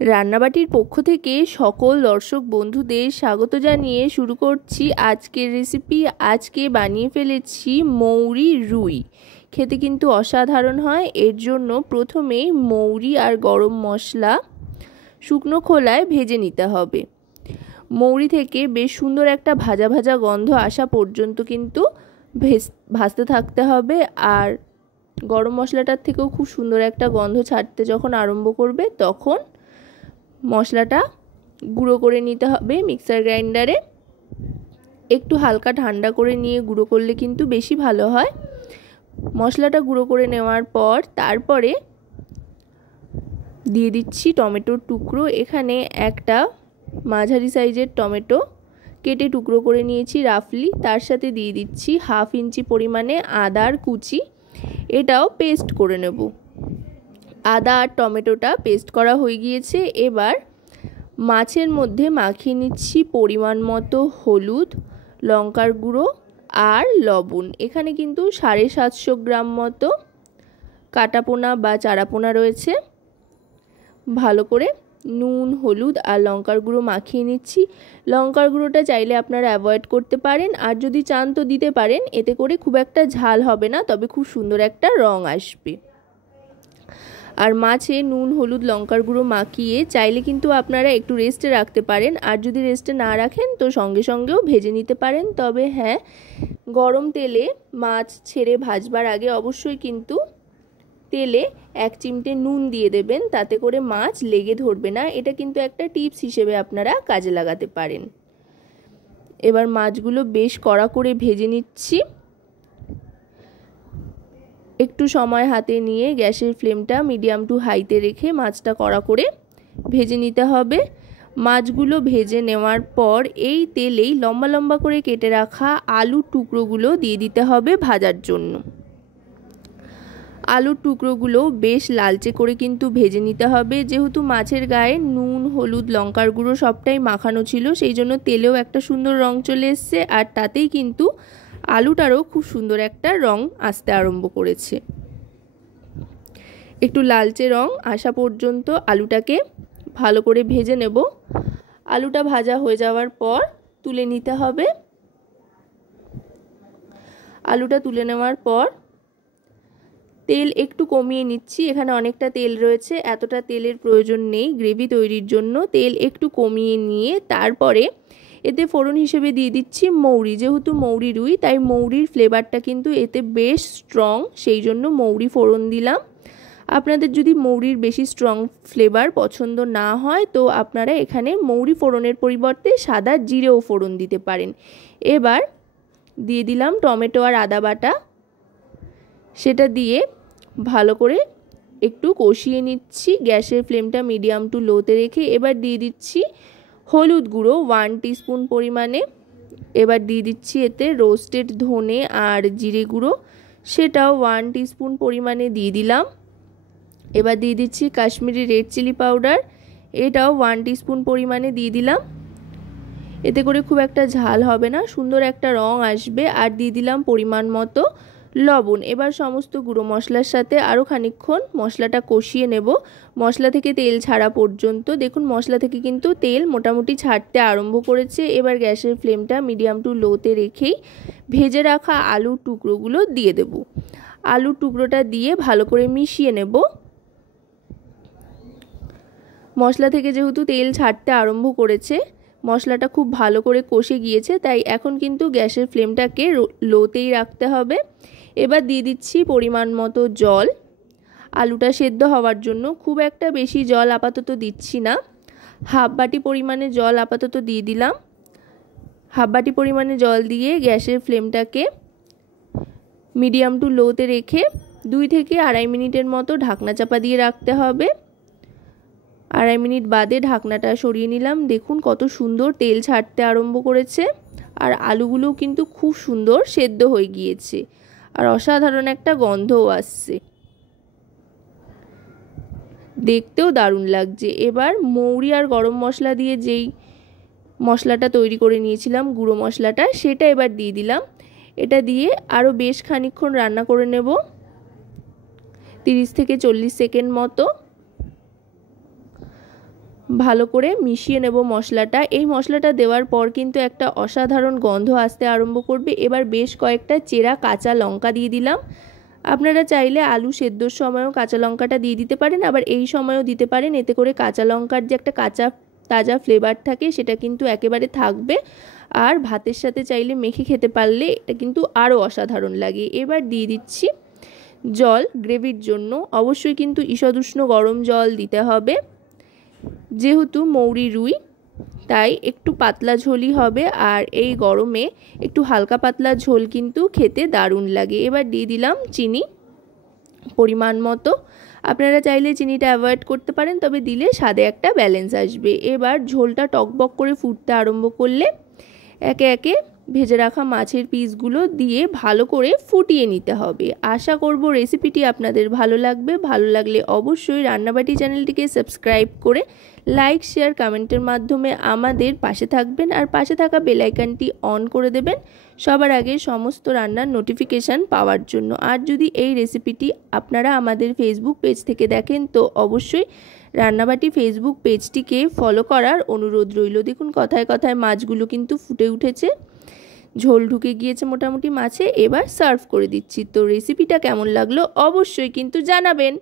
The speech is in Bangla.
রান্নাবাটির পক্ষ থেকে সকল দর্শক বন্ধুদের স্বাগত জানিয়ে শুরু করছি আজকের রেসিপি। আজকে বানিয়ে ফেলেছি মৌরি রুই। খেতে কিন্তু অসাধারণ হয়। এর জন্য প্রথমেই মৌরি আর গরম মশলা শুকনো খোলায় ভেজে নিতে হবে। মৌরি থেকে বেশ সুন্দর একটা ভাজা ভাজা গন্ধ আসা পর্যন্ত কিন্তু ভাজতে থাকতে হবে। আর গরম মশলাটার থেকেও খুব সুন্দর একটা গন্ধ ছাড়তে যখন আরম্ভ করবে তখন মশলাটা গুঁড়ো করে নিতে হবে মিক্সার গ্রাইন্ডারে। একটু হালকা ঠান্ডা করে নিয়ে গুঁড়ো করলে কিন্তু বেশি ভালো হয়। মশলাটা গুঁড়ো করে নেওয়ার পর তারপরে দিয়ে দিচ্ছি টমেটোর টুকরো। এখানে একটা মাঝারি সাইজের টমেটো কেটে টুকরো করে নিয়েছি রাফলি। তার সাথে দিয়ে দিচ্ছি 1/2 ইঞ্চি পরিমাণে আদার কুচি, এটাও পেস্ট করে নেব। আদা আর টমেটোটা পেস্ট করা হয়ে গিয়েছে। এবার মাছের মধ্যে মাখিয়ে নিচ্ছি পরিমাণ মতো হলুদ, লঙ্কার গুঁড়ো আর লবণ। এখানে কিন্তু 750 গ্রাম মতো কাটাপোনা বা চারাপোনা রয়েছে। ভালো করে নুন, হলুদ আর লঙ্কার গুঁড়ো মাখিয়ে নিচ্ছি। লঙ্কার গুঁড়োটা চাইলে আপনারা অ্যাভয়েড করতে পারেন, আর যদি চান তো দিতে পারেন। এতে করে খুব একটা ঝাল হবে না, তবে খুব সুন্দর একটা রং আসবে। আর মাছে নুন, হলুদ, লঙ্কার গুঁড়ো মাখিয়ে চাইলে কিন্তু আপনারা একটু রেস্টে রাখতে পারেন। আর যদি রেস্টে না রাখেন তো সঙ্গে সঙ্গেও ভেজে নিতে পারেন। তবে হ্যাঁ, গরম তেলে মাছ ছেড়ে ভাজবার আগে অবশ্যই কিন্তু তেলে 1 চিমটে নুন দিয়ে দেবেন, তাতে করে মাছ লেগে ধরবে না। এটা কিন্তু একটা টিপস হিসেবে আপনারা কাজে লাগাতে পারেন। এবার মাছগুলো বেশ কড়া করে ভেজে নিচ্ছি। একটু সময় হাতে নিয়ে গ্যাসের ফ্লেমটা মিডিয়াম টু হাইতে রেখে মাছটা কড়া করে ভেজে নিতে হবে। মাছগুলো ভেজে নেওয়ার পর এই তেলেই লম্বা লম্বা করে কেটে রাখা আলুর টুকরোগুলো দিয়ে দিতে হবে ভাজার জন্য। আলুর টুকরোগুলো বেশ লালচে করে কিন্তু ভেজে নিতে হবে। যেহেতু মাছের গায়ে নুন, হলুদ, লঙ্কার গুঁড়ো সবটাই মাখানো ছিল, সেই জন্য তেলেও একটা সুন্দর রং চলে এসছে। আর তাতেই কিন্তু আলুটারও খুব সুন্দর একটা রং আসতে আরম্ভ করেছে। একটু লালচে রং আসা পর্যন্ত আলুটাকে ভালো করে ভেজে নেব। আলুটা ভাজা হয়ে যাওয়ার পর তুলে নিতে হবে। আলুটা তুলে নেওয়ার পর তেল একটু কমিয়ে নিচ্ছি। এখানে অনেকটা তেল রয়েছে, এতটা তেলের প্রয়োজন নেই গ্রেভি তৈরির জন্য। তেল একটু কমিয়ে নিয়ে তারপরে এতে ফোড়ন হিসেবে দিয়ে দিচ্ছি মৌরি। যেহেতু মৌরি রুই, তাই মৌরির ফ্লেভারটা কিন্তু এতে বেশ স্ট্রং, সেই জন্য মৌরি ফোড়ন দিলাম। আপনাদের যদি মৌরির বেশি স্ট্রং ফ্লেভার পছন্দ না হয় তো আপনারা এখানে মৌরি ফোড়নের পরিবর্তে সাদা জিরেও ফোড়ন দিতে পারেন। এবার দিয়ে দিলাম টমেটো আর আদা বাটা। সেটা দিয়ে ভালো করে একটু কষিয়ে নিচ্ছি গ্যাসের ফ্লেমটা মিডিয়াম টু লোতে রেখে। এবার দিয়ে দিচ্ছি হলুদ গুঁড়ো 1 টিস্পুন পরিমাণে। এবার দিয়ে দিচ্ছি এতে রোস্টেড ধনে আর জিরে গুঁড়ো, সেটাও 1 টিস্পুন পরিমাণে দিয়ে দিলাম। এবার দিয়ে দিচ্ছি কাশ্মীরি রেড চিলি পাউডার, এটাও 1 টিস্পুন পরিমাণে দিয়ে দিলাম। এতে করে খুব একটা ঝাল হবে না, সুন্দর একটা রং আসবে। আর দিয়ে দিলাম পরিমাণ মতো লবণ। এবার সমস্ত গুঁড়ো মশলার সাথে আরও খানিকক্ষণ মশলাটা কষিয়ে নেব, মশলা থেকে তেল ছাড়া পর্যন্ত। দেখুন মশলা থেকে কিন্তু তেল মোটামুটি ছাড়তে আরম্ভ করেছে। এবার গ্যাসের ফ্লেমটা মিডিয়াম টু লোতে রেখেই ভেজে রাখা আলুর টুকরোগুলো দিয়ে দেব। আলুর টুকরোটা দিয়ে ভালো করে মিশিয়ে নেব। মশলা থেকে যেহেতু তেল ছাড়তে আরম্ভ করেছে, মশলাটা খুব ভালো করে কষে গিয়েছে, তাই এখন কিন্তু গ্যাসের ফ্লেমটাকে লোতেই রাখতে হবে। এবার দিয়ে দিচ্ছি পরিমাণ মতো জল আলুটা সেদ্ধ হওয়ার জন্য। খুব একটা বেশি জল আপাতত দিচ্ছি না, 1/2 বাটি পরিমাণে জল আপাতত দিয়ে দিলাম। 1/2 বাটি পরিমাণে জল দিয়ে গ্যাসের ফ্লেমটাকে মিডিয়াম টু লোতে রেখে 2 থেকে 2.5 মিনিটের মতো ঢাকনা চাপা দিয়ে রাখতে হবে। 2.5 মিনিট বাদে ঢাকনাটা সরিয়ে নিলাম। দেখুন কত সুন্দর তেল ছাড়তে আরম্ভ করেছে, আর আলুগুলোও কিন্তু খুব সুন্দর সেদ্ধ হয়ে গিয়েছে, আর অসাধারণ একটা গন্ধও আসছে, দেখতেও দারুণ লাগছে। এবার মৌরি আর গরম মশলা দিয়ে যেই মশলাটা তৈরি করে নিয়েছিলাম, গুঁড়ো মশলাটা, সেটা এবার দিয়ে দিলাম। এটা দিয়ে আরও বেশ খানিকক্ষণ রান্না করে নেব, 30 থেকে 40 সেকেন্ড মতো। ভালো করে মিশিয়ে নেব মশলাটা। এই মশলাটা দেওয়ার পর কিন্তু একটা অসাধারণ গন্ধ আসতে আরম্ভ করবে। এবার বেশ কয়েকটা চেরা কাঁচা লঙ্কা দিয়ে দিলাম। আপনারা চাইলে আলু সেদ্ধর সময়ও কাঁচা লঙ্কাটা দিয়ে দিতে পারেন, আবার এই সময়ও দিতে পারেন। এতে করে কাঁচা লঙ্কার যে একটা কাঁচা তাজা ফ্লেভার থাকে সেটা কিন্তু একেবারে থাকবে। আর ভাতের সাথে চাইলে মেখে খেতে পারলে এটা কিন্তু আরও অসাধারণ লাগে। এবার দিয়ে দিচ্ছি জল গ্রেভির জন্য। অবশ্যই কিন্তু ঈষদুষ্ণ গরম জল দিতে হবে, যেহেতু মৌরি রুই তাই একটু পাতলা ঝোলই হবে। আর এই গরমে একটু হালকা পাতলা ঝোল কিন্তু খেতে দারুণ লাগে। এবার দিয়ে দিলাম চিনি পরিমাণ মতো। আপনারা চাইলে চিনিটা অ্যাভয়েড করতে পারেন, তবে দিলে স্বাদে একটা ব্যালেন্স আসবে। এবার ঝোলটা টকবক করে ফুটতে আরম্ভ করলে একে একে ভেজে রাখা মাছের পিসগুলো দিয়ে ভালো করে ফুটিয়ে নিতে হবে। আশা করব রেসিপিটি আপনাদের ভালো লাগবে। ভালো লাগলে অবশ্যই রান্নাবাটি চ্যানেলটিকে সাবস্ক্রাইব করে লাইক শেয়ার কমেন্টের মাধ্যমে আমাদের পাশে থাকবেন, আর পাশে থাকা বেল আইকনটি অন করে দেবেন সবার আগে সমস্ত রান্নার নোটিফিকেশান পাওয়ার জন্য। আর যদি এই রেসিপিটি আপনারা আমাদের ফেসবুক পেজ থেকে দেখেন তো অবশ্যই রান্নাবাটি ফেসবুক পেজটিকে ফলো করার অনুরোধ রইল। দেখুন কথায় কথায় মাছগুলো কিন্তু ফুটে উঠেছে, ঝোল ঢুকে গিয়েছে মোটামুটি মাছে। এবার সার্ভ করে দিচ্ছি। তো রেসিপিটা কেমন লাগলো অবশ্যই কিন্তু জানাবেন।